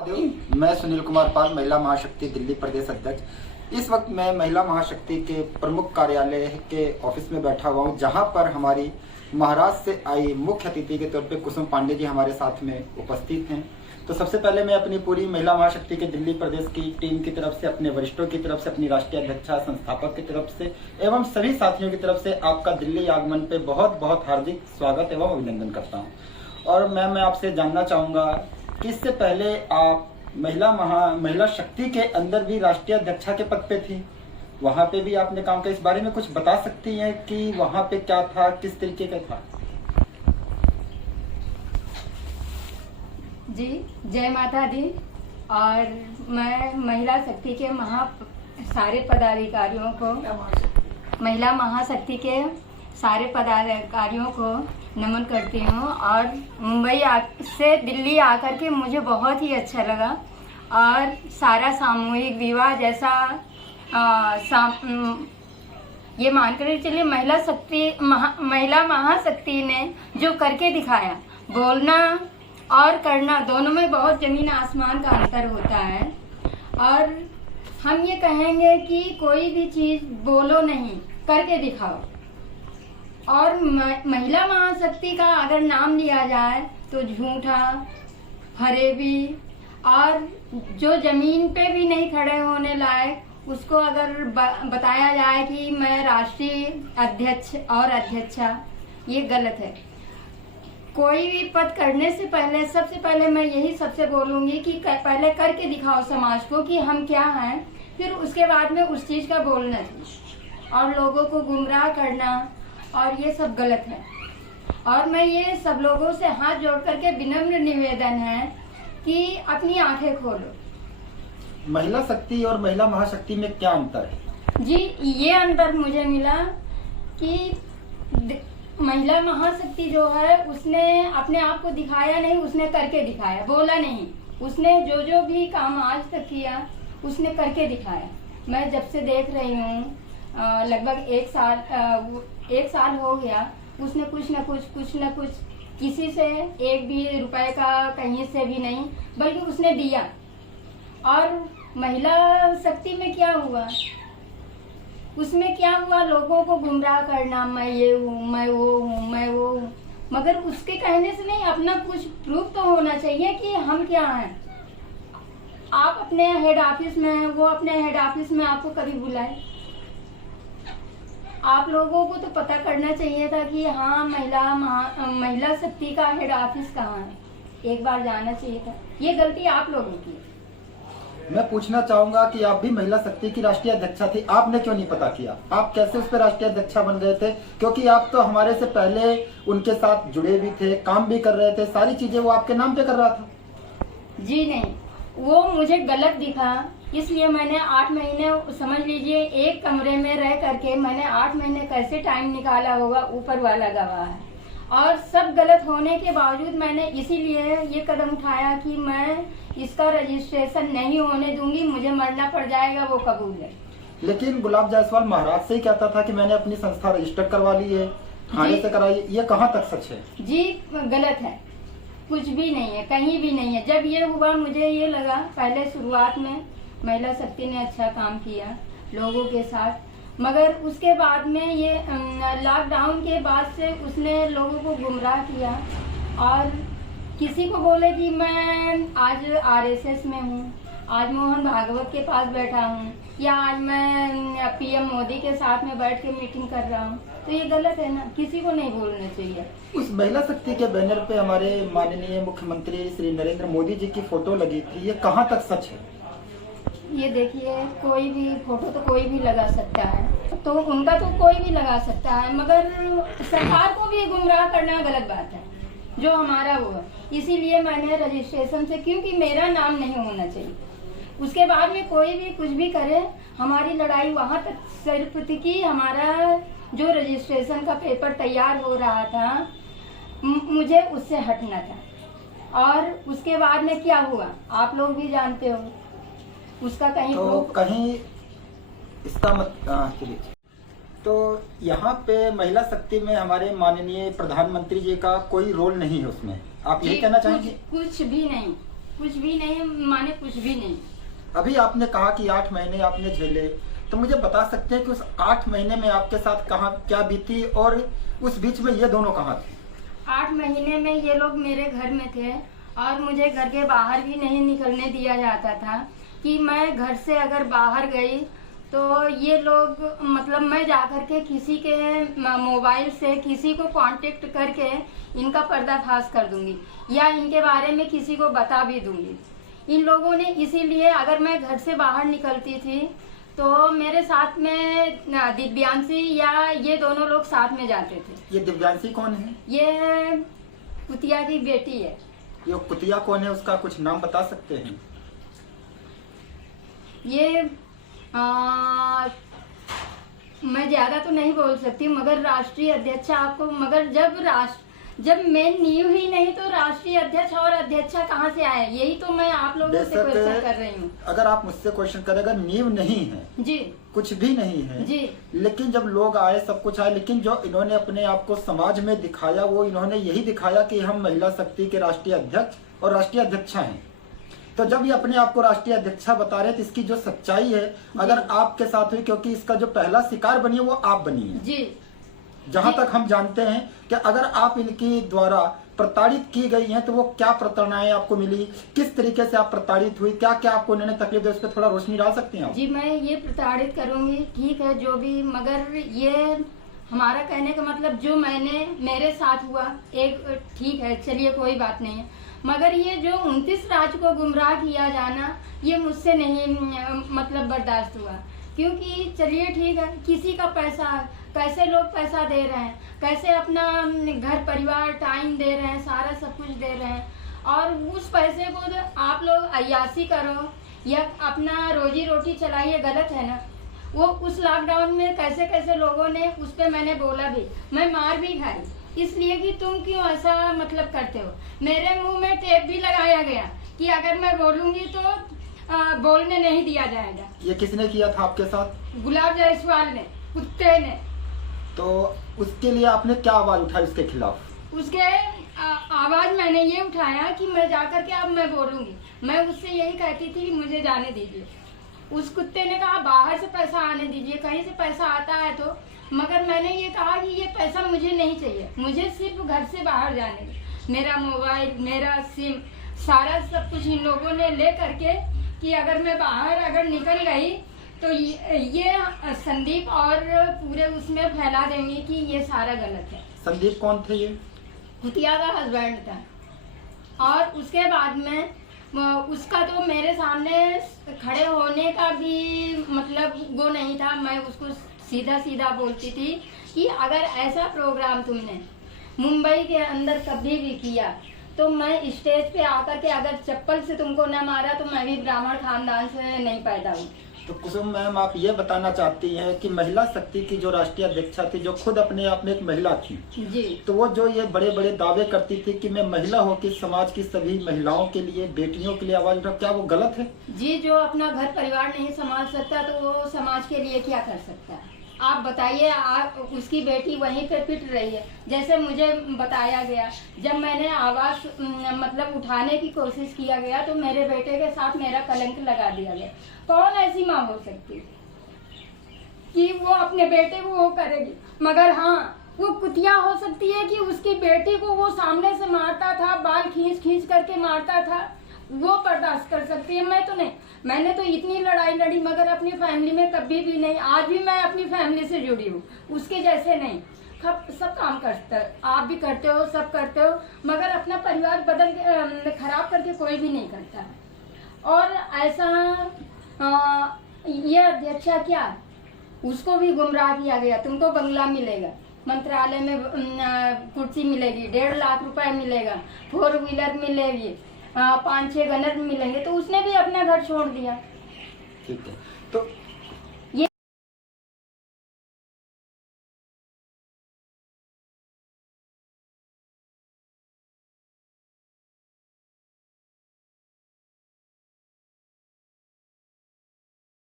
मैं सुनील कुमार पाल, महिला महाशक्ति दिल्ली प्रदेश अध्यक्ष। इस वक्त मैं महिला महाशक्ति के प्रमुख कार्यालय के ऑफिस में बैठा हुआ हूं, जहां पर हमारी महाराष्ट्र से आई मुख्य अतिथि के तौर पे कुसुम पांडे जी हमारे साथ में उपस्थित हैं। तो सबसे पहले मैं अपनी पूरी महिला महाशक्ति के दिल्ली प्रदेश की टीम की तरफ से, अपने वरिष्ठों की तरफ से, अपनी राष्ट्रीय अध्यक्षा संस्थापक की तरफ से एवं सभी साथियों की तरफ से आपका दिल्ली आगमन पे बहुत बहुत हार्दिक स्वागत एवं अभिनंदन करता हूँ। और मैं आपसे जानना चाहूँगा कि इससे पहले आप महिला शक्ति के अंदर भी राष्ट्रीय अध्यक्षा के पद पे थी, वहाँ पे भी आपने काम किया। इस बारे में कुछ बता सकती हैं कि वहाँ पे क्या था, किस तरीके का था? जी, जय माता दी। और मैं महिला शक्ति के सारे पदाधिकारियों को, महिला महाशक्ति के सारे पदाधिकारियों को नमन करती हूँ। और मुंबई से दिल्ली आकर के मुझे बहुत ही अच्छा लगा। और सारा सामूहिक विवाह जैसा ये मानकर चलिए, महिला महाशक्ति ने जो करके दिखाया, बोलना और करना दोनों में बहुत जमीन आसमान का अंतर होता है। और हम ये कहेंगे कि कोई भी चीज बोलो नहीं, करके दिखाओ। और महिला महाशक्ति का अगर नाम लिया जाए तो झूठा, फरेबी और जो जमीन पे भी नहीं खड़े होने लायक, उसको अगर बताया जाए कि मैं राष्ट्रीय अध्यक्ष और अध्यक्षा, ये गलत है। कोई भी पद करने से पहले सबसे पहले मैं यही सबसे बोलूंगी कि पहले करके दिखाओ समाज को कि हम क्या हैं, फिर उसके बाद में उस चीज का बोलना चाहिए। और लोगों को गुमराह करना और ये सब गलत है। और मैं ये सब लोगों से हाथ जोड़ करके विनम्र निवेदन है कि अपनी आंखें खोलो। महिला शक्ति और महिला महाशक्ति में क्या अंतर है? जी, ये अंतर मुझे मिला कि महिला महाशक्ति जो है उसने अपने आप को दिखाया नहीं, उसने करके दिखाया, बोला नहीं। उसने जो भी काम आज तक किया उसने करके दिखाया। मैं जब से देख रही हूँ, लगभग एक साल हो गया, उसने कुछ न कुछ किसी से एक भी रुपए का कहीं से भी नहीं, बल्कि उसने दिया। और महिला शक्ति में क्या हुआ, उसमें क्या हुआ, लोगों को गुमराह करना, मैं ये हूँ, मैं वो हूँ, मैं वो हूँ। मगर उसके कहने से नहीं, अपना कुछ प्रूफ तो होना चाहिए कि हम क्या हैं। आप अपने हेड ऑफिस में हैं, वो अपने हेड ऑफिस में आपको कभी बुलाए? आप लोगों को तो पता करना चाहिए था कि हाँ, महिला शक्ति का हेड ऑफिस कहाँ है, एक बार जाना चाहिए था। ये गलती आप लोगों की है। मैं पूछना चाहूंगा कि आप भी महिला शक्ति की राष्ट्रीय अध्यक्षा थी, आपने क्यों नहीं पता किया? आप कैसे उस पर राष्ट्रीय अध्यक्षा बन गए थे? क्योंकि आप तो हमारे से पहले उनके साथ जुड़े भी थे, काम भी कर रहे थे, सारी चीजें वो आपके नाम पे कर रहा था। जी नहीं, वो मुझे गलत दिखा, इसलिए मैंने 8 महीने, समझ लीजिए एक कमरे में रह करके मैंने 8 महीने कैसे टाइम निकाला होगा, ऊपर वाला गवाह है। और सब गलत होने के बावजूद मैंने इसीलिए ये कदम उठाया कि मैं इसका रजिस्ट्रेशन नहीं होने दूंगी, मुझे मरना पड़ जाएगा, वो कबूल है। लेकिन गुलाब जायसवाल महाराज से ही कहता था कि मैंने अपनी संस्था रजिस्टर करवा ली है, थाने से कराई, ये कहाँ तक सच है? जी गलत है, कुछ भी नहीं है, कहीं भी नहीं है। जब ये हुआ, मुझे ये लगा, पहले शुरुआत में महिला शक्ति ने अच्छा काम किया लोगों के साथ, मगर उसके बाद में ये लॉकडाउन के बाद से उसने लोगों को गुमराह किया। और किसी को बोले कि मैं आज आरएसएस में हूँ, आज मोहन भागवत के पास बैठा हूँ, या आज मैं पीएम मोदी के साथ में बैठ के मीटिंग कर रहा हूँ, तो ये गलत है ना, किसी को नहीं बोलना चाहिए। उस महिला शक्ति के बैनर पे हमारे माननीय मुख्यमंत्री श्री नरेंद्र मोदी जी की फोटो लगी थी, ये कहाँ तक सच है? ये देखिए, कोई भी फोटो तो कोई भी लगा सकता है, तो उनका तो कोई भी लगा सकता है, मगर सरकार को भी गुमराह करना गलत बात है, जो हमारा वो है। इसीलिए मैंने रजिस्ट्रेशन से, क्योंकि मेरा नाम नहीं होना चाहिए। उसके बाद में कोई भी कुछ भी करे, हमारी लड़ाई वहां तक सिर्फ थी कि हमारा जो रजिस्ट्रेशन का पेपर तैयार हो रहा था, मुझे उससे हटना था। और उसके बाद में क्या हुआ, आप लोग भी जानते हो, उसका कहीं तो कहीं इसका तो यहाँ पे महिला शक्ति में हमारे माननीय प्रधानमंत्री जी का कोई रोल नहीं है उसमें, आप यही कहना चाहेंगे? कुछ भी नहीं, कुछ भी नहीं, माने कुछ भी नहीं। अभी आपने कहा कि 8 महीने आपने झेले, तो मुझे बता सकते हैं कि उस 8 महीने में आपके साथ कहाँ क्या बीती और उस बीच में ये दोनों कहाँ थे? 8 महीने में ये लोग मेरे घर में थे और मुझे घर के बाहर भी नहीं निकलने दिया जाता था कि मैं घर से अगर बाहर गई तो ये लोग मतलब मैं जाकर के किसी के मोबाइल से किसी को कांटेक्ट करके इनका पर्दाफाश कर दूंगी या इनके बारे में किसी को बता भी दूंगी। इन लोगों ने इसीलिए अगर मैं घर से बाहर निकलती थी तो मेरे साथ में दिव्यांशी या ये दोनों लोग साथ में जाते थे। ये दिव्यांशी कौन है? ये कुतिया की बेटी है। ये कुतिया कौन है, उसका कुछ नाम बता सकते हैं? ये मैं ज्यादा तो नहीं बोल सकती मगर राष्ट्रीय अध्यक्ष आपको, मगर जब मैं नींव ही नहीं तो राष्ट्रीय अध्यक्ष और अध्यक्षा कहाँ से आए, यही तो मैं आप लोगों से क्वेश्चन कर रही हूँ। अगर आप मुझसे क्वेश्चन करें, अगर नींव नहीं है जी, कुछ भी नहीं है जी, लेकिन जब लोग आए सब कुछ आए, लेकिन जो इन्होंने अपने आप को समाज में दिखाया वो इन्होंने यही दिखाया कि हम महिला शक्ति के राष्ट्रीय अध्यक्ष और राष्ट्रीय अध्यक्षा हैं। तो जब ये अपने आप को राष्ट्रीय अध्यक्षा बता रहे, तो इसकी जो सच्चाई है अगर आपके साथ हुई, क्योंकि इसका जो पहला शिकार बनी है वो आप बनी है जी, जहां तक हम जानते हैं कि अगर आप इनकी द्वारा प्रताड़ित की गई हैं तो वो क्या प्रताड़नाएं आपको मिली, किस तरीके से आप प्रताड़ित हुई, क्या क्या आपको इन्होंने तकलीफ दी, उस पर थोड़ा रोशनी डाल सकती हैं आप? जी मैं ये प्रताड़ित करूंगी, ठीक है जो भी, मगर ये हमारा कहने का मतलब जो मेरे साथ हुआ एक ठीक है, चलिए कोई बात नहीं है, मगर ये जो 29 राज्य को गुमराह किया जाना ये मुझसे नहीं मतलब बर्दाश्त हुआ। क्योंकि चलिए ठीक है, किसी का पैसा, कैसे लोग पैसा दे रहे हैं, कैसे अपना घर परिवार टाइम दे रहे हैं, सारा सब कुछ दे रहे हैं, और उस पैसे को आप लोग अय्यासी करो या अपना रोजी रोटी चलाइए, गलत है ना। वो उस लॉकडाउन में कैसे कैसे लोगों ने उस पे मैंने बोला भी, मैं मार भी खाई, इसलिए कि तुम क्यों ऐसा मतलब करते हो। मेरे मुंह में टेप भी लगाया गया कि अगर मैं बोलूंगी तो बोलने नहीं दिया जाएगा। ये किसने किया था आपके साथ? गुलाब जायसवाल ने, कुत्ते ने। तो उसके लिए आपने क्या आवाज उठाई उसके खिलाफ? उसके आवाज मैंने ये उठाया कि मैं जाकर के अब मैं बोलूंगी, मैं उससे यही कहती थी कि मुझे जाने दीजिए। उस कुत्ते ने कहा बाहर से पैसा आने दीजिए, कहीं से पैसा आता है तो, मगर मैंने ये कहा कि ये पैसा मुझे नहीं चाहिए, मुझे सिर्फ घर से बाहर जाने दे। मेरा मोबाइल, मेरा सिम, सारा सब कुछ इन लोगों ने ले करके कि अगर मैं बाहर अगर निकल गई तो ये संदीप और पूरे उसमें फैला देंगे कि ये सारा गलत है। संदीप कौन थे? ये कुतिया का हस्बैंड था। और उसके बाद में उसका तो मेरे सामने खड़े होने का भी मतलब वो नहीं था। मैं उसको सीधा सीधा बोलती थी कि अगर ऐसा प्रोग्राम तुमने मुंबई के अंदर कभी भी किया तो मैं स्टेज पे आकर के अगर चप्पल से तुमको न मारा तो मैं भी ब्राह्मण खानदान से नहीं पैदा हूँ। तो कुसुम मैम, आप ये बताना चाहती हैं कि महिला शक्ति की जो राष्ट्रीय अध्यक्षा थी, जो खुद अपने आप में एक महिला थी जी, तो वो जो ये बड़े बड़े दावे करती थी कि मैं महिला होकर समाज की सभी महिलाओं के लिए, बेटियों के लिए आवाज उठा, क्या वो गलत है? जी, जो अपना घर परिवार नहीं संभाल सकता तो वो समाज के लिए क्या कर सकता है? आप बताइए। आप उसकी बेटी वहीं पे पिट रही है, जैसे मुझे बताया गया। जब मैंने आवाज मतलब उठाने की कोशिश किया गया तो मेरे बेटे के साथ मेरा कलंक लगा दिया गया। कौन ऐसी माँ हो सकती है कि वो अपने बेटे को वो करेगी? मगर हाँ, वो कुतिया हो सकती है कि उसकी बेटी को वो सामने से मारता था, बाल खींच खींच करके मारता था, वो बर्दाश्त कर सकती है, मैं तो नहीं। मैंने तो इतनी लड़ाई लड़ी मगर अपनी फैमिली में कभी भी नहीं। आज भी मैं अपनी फैमिली से जुड़ी हूँ, उसके जैसे नहीं। सब काम करते हो, आप भी करते हो, सब करते हो, मगर अपना परिवार बदल के खराब करके कोई भी नहीं करता है। और ऐसा ये अध्यक्षा क्या, उसको भी गुमराह किया गया। तुमको बंगला मिलेगा, मंत्रालय में कुर्सी मिलेगी, 1.5 लाख रुपए मिलेगा, 4 व्हीलर मिलेगी, 5-6 गनर मिलेंगे, तो उसने भी अपना घर छोड़ दिया। ठीक है। तो